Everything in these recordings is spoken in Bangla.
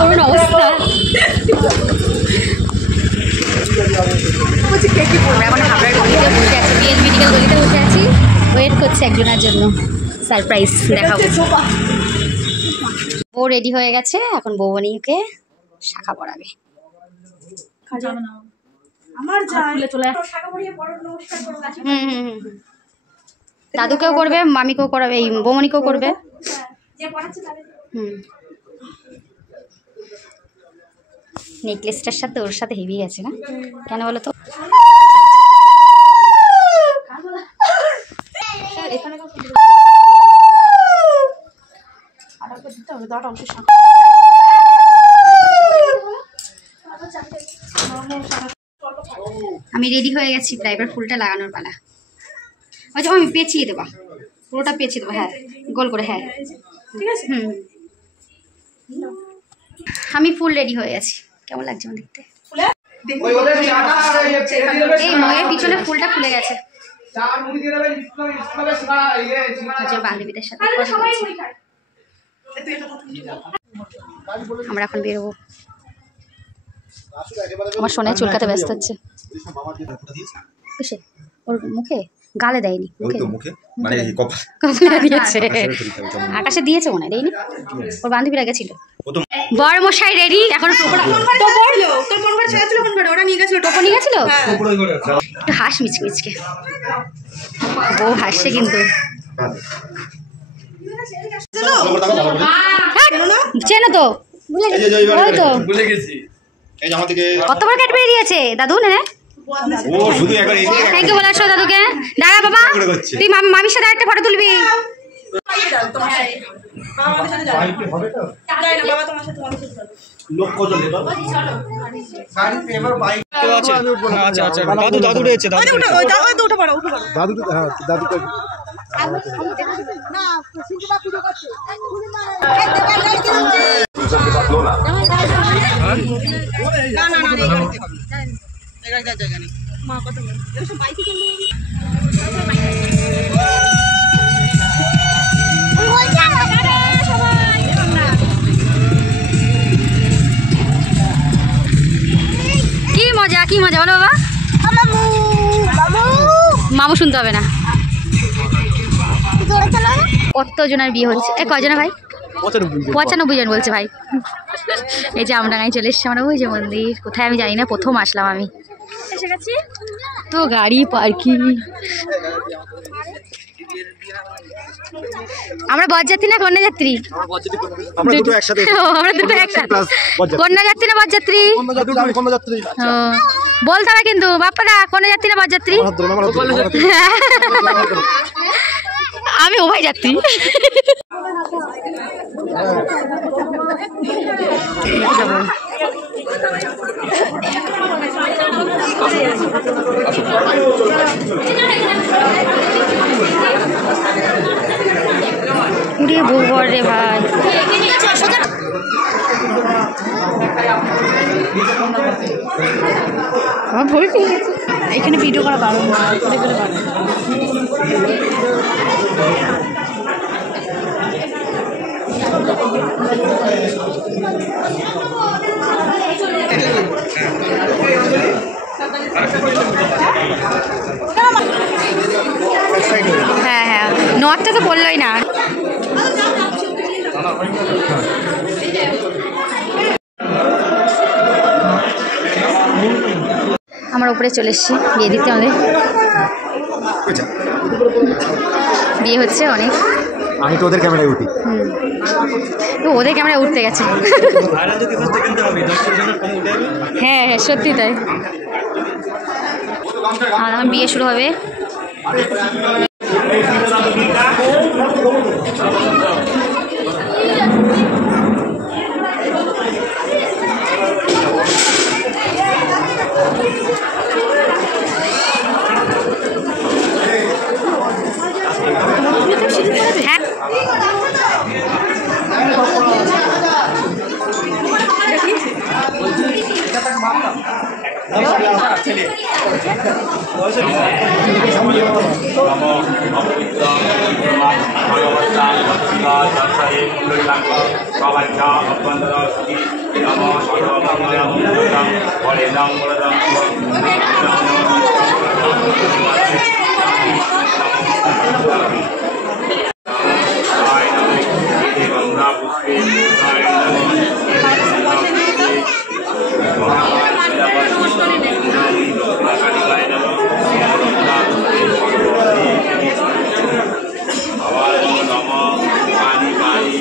করুন অবস্থা। আমরা এখন হাবড়ার গলিতে বসে আছি, বিএল মেডিকেল গলিতে বসে আছি, ওয়েট করছি একজনের জন্য, সারপ্রাইজ দেখাবো। ও রেডি হয়ে গেছে, এখন বৌমণিকে শাখা পরাবে। দাদুকেও করবে, মামিকেও করাবে, এই বৌমণিকেও করবে। নেকলেসটার সাথে ওর সাথে হেভি গেছে না, কেন বলো তো? আমি রেডি হয়ে গেছি, প্রায় এবার ফুলটা লাগানোর পালা। আচ্ছা আমি পেঁচিয়ে দেবো, পুরোটা পেঁচিয়ে দেবো, হ্যাঁ গোল করে, হ্যাঁ ঠিক আছে। আমি ফুল রেডি হয়ে গেছি, কেমন লাগছে আমার দেখতে? এই ময়ের পিছনে ফুলটা খুলে গেছে, বান্ধবীদের সাথে আমরা এখন বেরোবো। আমার সোনায় চুলকাতে ব্যস্ত হচ্ছে। ওর মুখে গালে দেয়নি, আকাশে দিয়েছে মনে হয়, দেয়নি। ওর বান্ধবীরা গেছিল। বর মশাই রেডি এখন। টোপো নিয়ে গেছিল, একটু হাস মিচকে মিচকে, বউ হাসছে কিন্তু। চেনো তো, কত বড় ক্যাট বেরিয়ে দিয়েছে দাদু। না থ্যাংক ইউ বলে আসো দাদুকে। দাঁড়া বাবা, তুই মামির সাথে একটা ফটো তুলবি। কি মজা বলো বাবা? মামু শুনতে হবে না। কতজনের বিয়ে হচ্ছে? কয়জনের ভাই? 95 জন বলছে ভাই। এই যে আমরা চলে এসছি, আমরা ওই যে মন্দির কোথায় আমি জানি না, প্রথম আসলাম আমি, এসে গেছি তো গাড়ি পার্কিং। আমরা বরযাত্রী না কন্যাযাত্রী? আমরা দুটো একসাথে। কন্যাযাত্রী না বরযাত্রী? বলতে হবে কিন্তু বাপ্পাদা, কন্যাযাত্রী না বরযাত্রী? আমি উভয় যাত্রী। উড়িয়ে বউ বর রে ভাই। আমার ভয় পেয়ে গেছে। এখানে ভিডিও করা বারণ না, করে করে বারণ। হ্যাঁ হ্যাঁ, নটটা তো বললোই না। আমরা উপরে চলে এসেছি বিয়ে দিতে, আমাদের বিয়ে হচ্ছে অনেক। আমি তো ওদের ক্যামেরায় উঠি। ওদের ক্যামেরায় উঠতে গেছে। হ্যাঁ হ্যাঁ সত্যি তাই। আর আমার বিয়ে শুরু হবে। ভগবতাং ভক্তিবা দর্শয়ে মুন্ডলাঙ্গ সবাইকা অভ্যন্তর সুখী নম সর্বমঙ্গলং মঙ্গলং হরেণং বলদং গঙ্গা পুষ্পে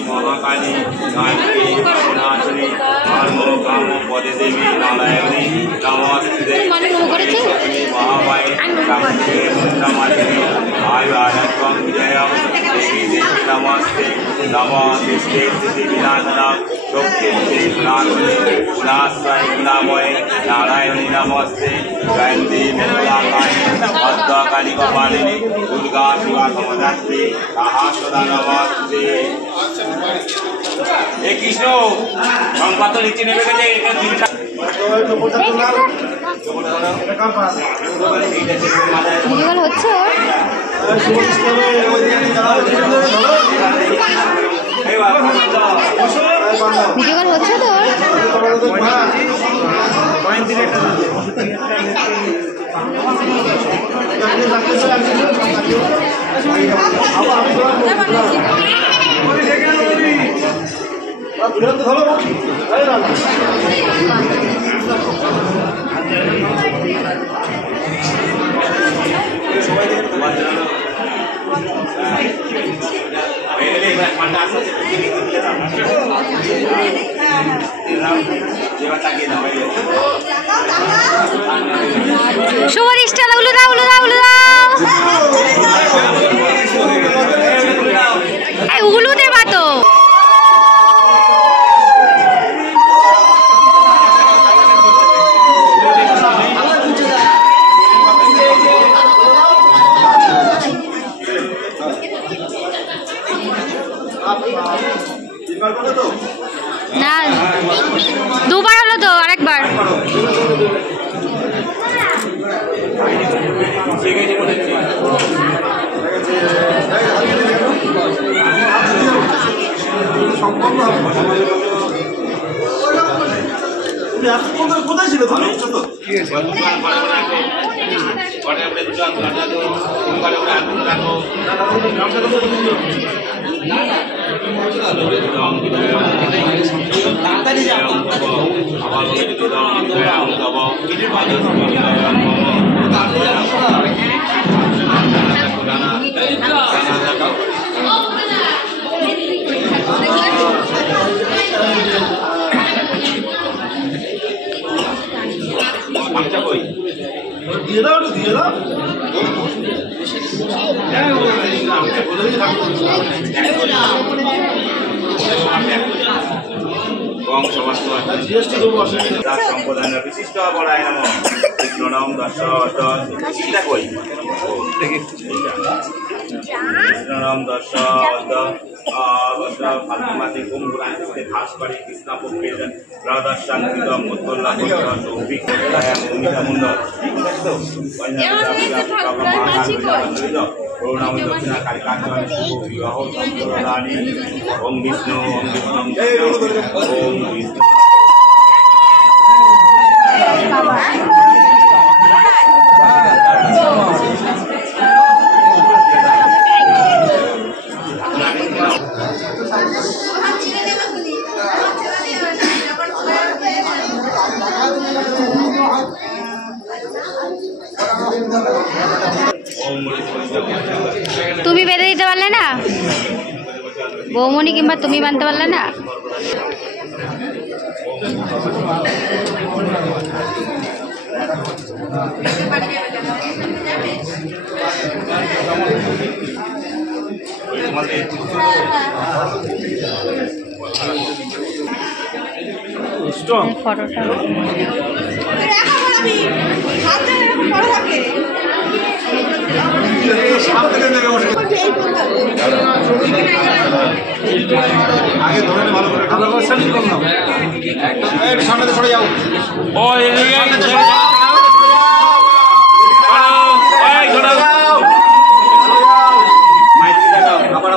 মহাকালী গায়ত্রী নাচনী ধর্ম কাম পদে দেবী নারায়ণী নমস্তে মহামায়ে কামে মুন্ডমালিনী আয়ু আরোগ্যং বিজয়ং দেবী দেবী নমস্তে নমস্তে স্থিতি বিনাশনং শক্তি নারায়ণী গুণাশ্রয় গুণাময়ে নারায়ণী নমস্তে জয়ন্তী মঙ্গলাকালী ভদ্রকালী কপালিনী দুর্গা শিবা সমধাত্রী তাহা সদা নমস্তে। এ কৃষ্ণ সংবাদ তো নিচে নেমে গেছে হচ্ছে ভিডিও কল হচ্ছে তোর শুভদৃষ্টা উলু দাও উলু দাও উলু দাও উলু দেবা তো না দুবার হলো তো আরেকবার কোথায় ছিল দিয়ে দাও দিয়ে দাও সম্প্রদায় বিশিষ্ট বড়ায় নাম কৃষ্ণনম দর্শন চিন্তা কই কৃষ্ণনম দর্শন ফাল্গুন মাসে কুম্ভ রাশিতে ঘাস পাড়ি কৃষ্ণা পক্ষে প্রদর্শন কৃতম উত্তোল্লা সৌভিক অমিতা মন্ডল করুণাময় দক্ষিণা কালিকাঞ্চন শুভ বিবাহ সম্প্রদানী ওম বিষ্ণু ওম বিষ্ণু ওম বিষ্ণু তুমি বেঁধে দিতে পারলে না বৌমনি কিংবা তুমি বানতে পারলে না ফটোটা আগে ধরে ভালো করে সামনে সরে যাও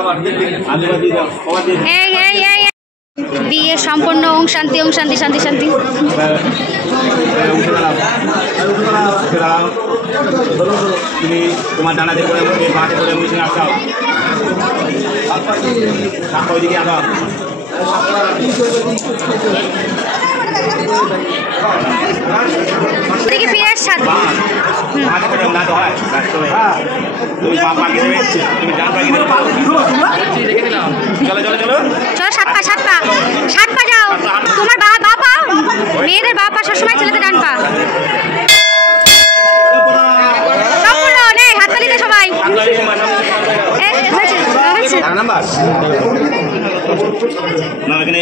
আবার আশীর্বাদ দিয়ে দাও, সবার দিয়ে দাও। এই এই এই এই। বিয়ে সম্পূর্ণ। ওং শান্তি, ওং শান্তি, শান্তি শান্তি। উঠে দাঁড়াও। তুমি তোমার ডানাতে করে বাঁটে করে মুছে আসাও। সাপ ওইদিকে আবার ওদিকে ফিরে আস ছাদ। বাঁটে করে না তো হয় তুমি পা পাকিয়ে দেবে, তুমি ডান পাকিয়ে দেবে। চলো চলো চলো, চলো 7 পা 7 পা 7 পা যাও। তোমার বা পা, মেয়েদের বা পা সবসময় ছেলেদের ডান পা। সম্পূর্ণ নে হাততালি দে সবাই। হয়েছে হয়েছে। নাম্বার না এখানে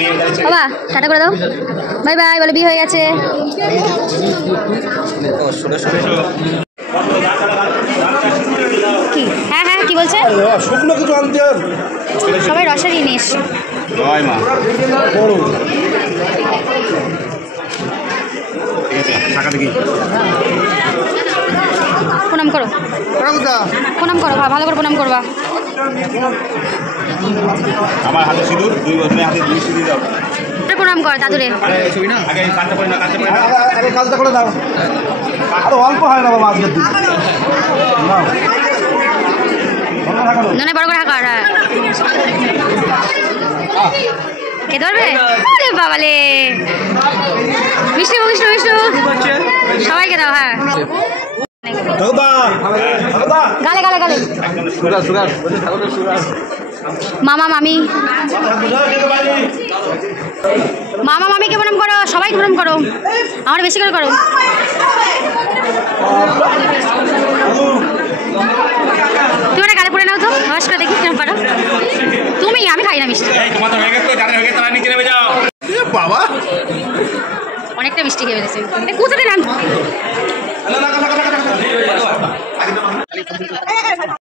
মেয়ে বাবা টাটা করে দাও, বাই বাই বলে বিয়ে হয়ে গেছে। কি হ্যাঁ হ্যাঁ কি বলছে? শুকনো কিছু আনতে হবে। সবাই রসের জিনিস। জয় মা। ঠিক আছে, টাকা দেখি প্রণাম করো, প্রণাম করো, ভালো করে প্রণাম করবা। আমার হাতে সিঁদুর, দুই বছরের হাতে দুই সিঁদুর দাও। প্রণাম কর দাদুরে। আগে কাজটা করে না, কাজটা করে না। আরে কাজটা করে দাও। আরো অল্প হয় না বাবা আজকের দিন। ননে বড় করে হাঁকার। কে ধরবে? আরে বাবালে মিষ্টি মিষ্টি মিষ্টি সবাইকে দাও। হ্যাঁ গালে গালে গালে। মামা মামি, মামা মামিকে প্রণাম করো, সবাইকে প্রণাম করো, আমার বেশি করে করো। তুমি একটা গালে পড়ে নাও তো, আওয়াজ করে দেখি কেমন পারো তুমি। আমি খাই না মিষ্টি। বাবা অনেকটা মিষ্টি খেয়ে ফেলেছে। কোথাতে নাম